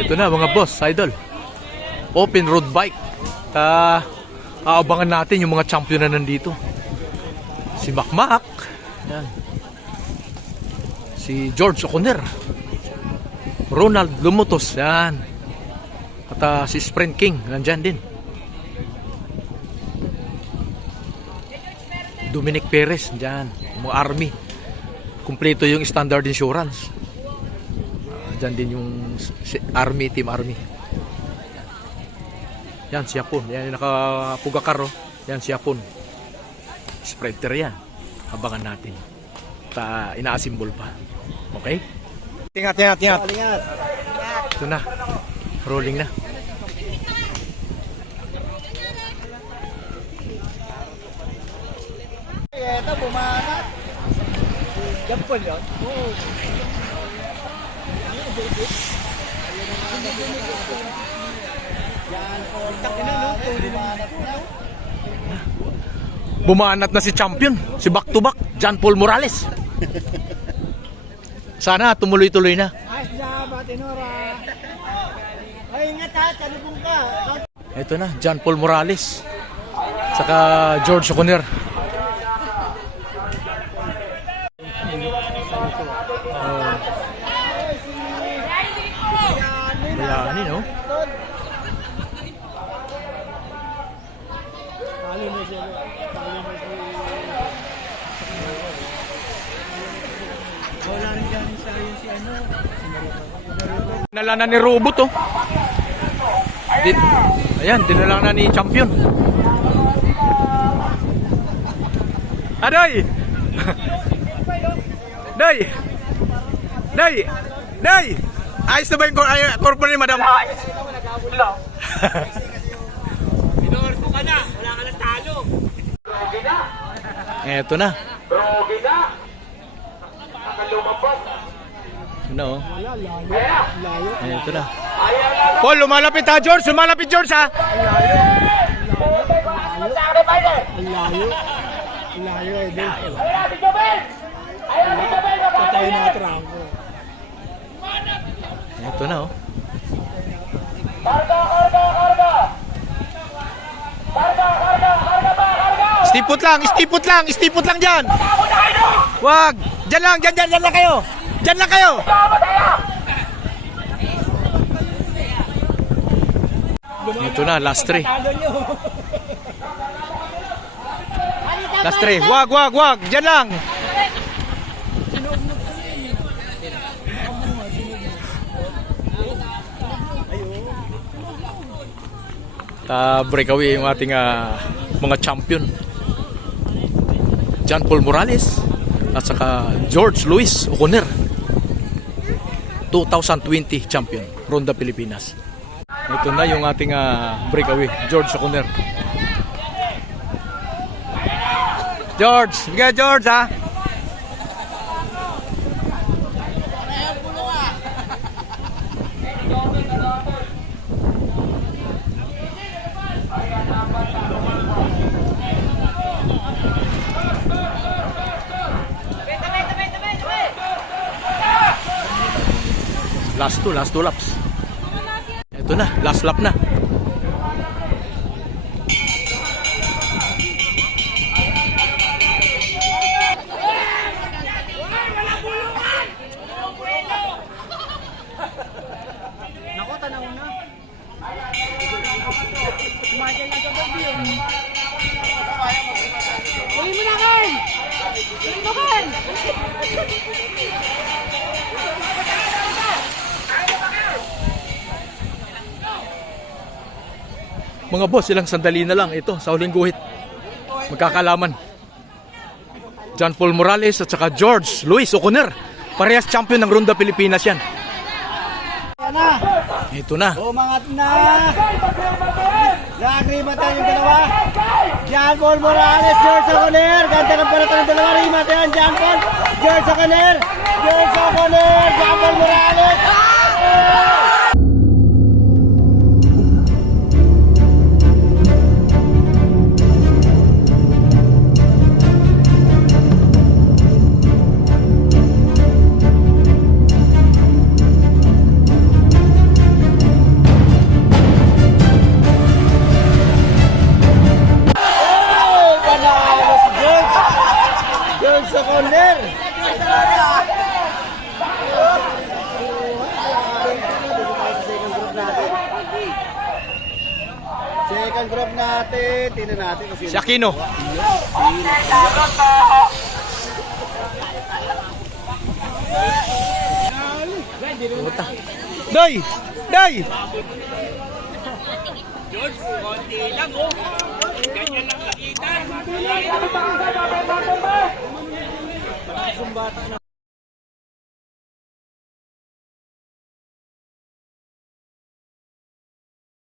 Ito na mga boss, idol. Open road bike. Aabangan natin yung mga champion na nandito. Si Makmak. Yan. Si George O'Connor. Ronald Lumutos. Yan. At si Sprint King. Nandyan din. Dominic Perez. Nandyan. Mga army. Kumpleto yung standard insurance. Dyan din yung army, team army. Yan, si Yapon. Yan yung nakapugakar. Yan, si Yapon. Sprinter yan. Abangan natin. Ina-assemble pa. Okay? Ingat. Ito na. Rolling na. Ito, bumanat. Jampol yun? Oo. Bumanat na si champion, si back to back, John Paul Morales. Sana tumuloy-tuloy na. Ayos na, Batinora. Ay, ingat ha, talubong ka. Ito na, John Paul Morales. Saka George O'Connor. Bayani, no? Dinala na ni Robot, oh. Ayan, dinala na ni champion. Aday! Day! Ayos na ba yung korpo ni Madam? Pinor ko ka na, wala ka ng talo. Eto na. Ano? Eto na. Paul, lumalapit ha, George! Lumalapit, George, ha! Layo, Idol. Patay na trangko. Eto na, oh. Stipot lang dyan. Wag, dyan lang kayo. Dyan lang kayo. Ito na, last 3. Last 3, wag, dyan lang. Breakaway yung ating mga champion, John Paul Morales at saka George Luis O'Connor, 2020 champion Ronda Pilipinas. Ito na yung ating breakaway, George O'Connor. George, sige George, ha. Last two laps. Ito na, last lap na. Nako, tanaw na. Sumadya lang sa gabi yun. Uwi mo na, Carl! Uwi mo, Carl! Mga boss, ilang sandali na lang ito sa huling guhit. Magkakalaman. John Paul Morales at saka George Luis O'Connor. Parehas champion ng Ronda Pilipinas yan. Ito na. Umangat na. Nag-rimata yung dalawa. John Paul Morales, George O'Connor. Ganda ng parata ng dalawa. Rimata yan, John Paul. George O'Connor. John Paul Morales. natin. Tingnan natin. Kasi Si Aquino. Puta. Day! Day! George, konti lang oh.